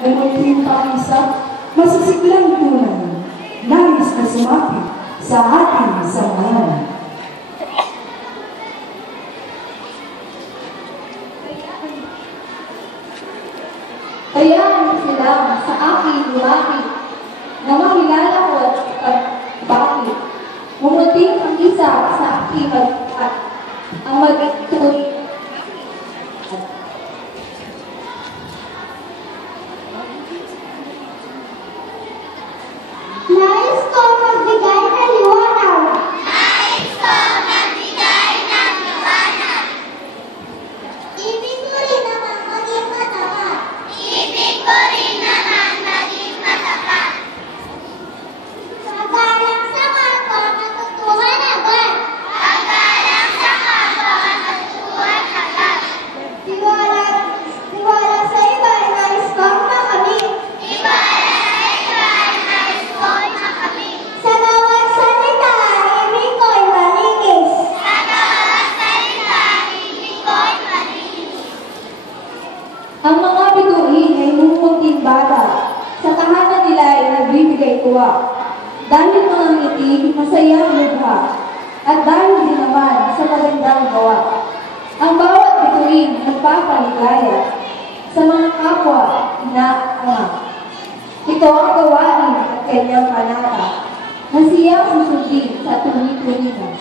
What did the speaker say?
Ngunit ang isa, masisiglang tunay, nais na sumapit sa ating samahan. Kaya sila sa aking lumapit na makilala ko at bakit. Mumuting ang isa sa aking magkat, ang mag-ituloy. Nais ko magbigay ng liwanag. Ibig ko rin naman maging matapat. Pagalang sa kapwa matutuhan agad. Tiwala sa iba ay nais kong makamit. Sa bawat salita, ibig ko'y malinis. Ang mga bituin ay mumunting bata. Sa tahanan nila ay nagbibigay tuwa. Dahil mga ngiti, masaya ang lubha. At dahil din naman sa magandang gawa. Ang bawat bituin nagpapaligaya sa mga kapwa na ama. Ito ang gawain at kanyang panata na siyang susundin sa tuwid-tuwigan.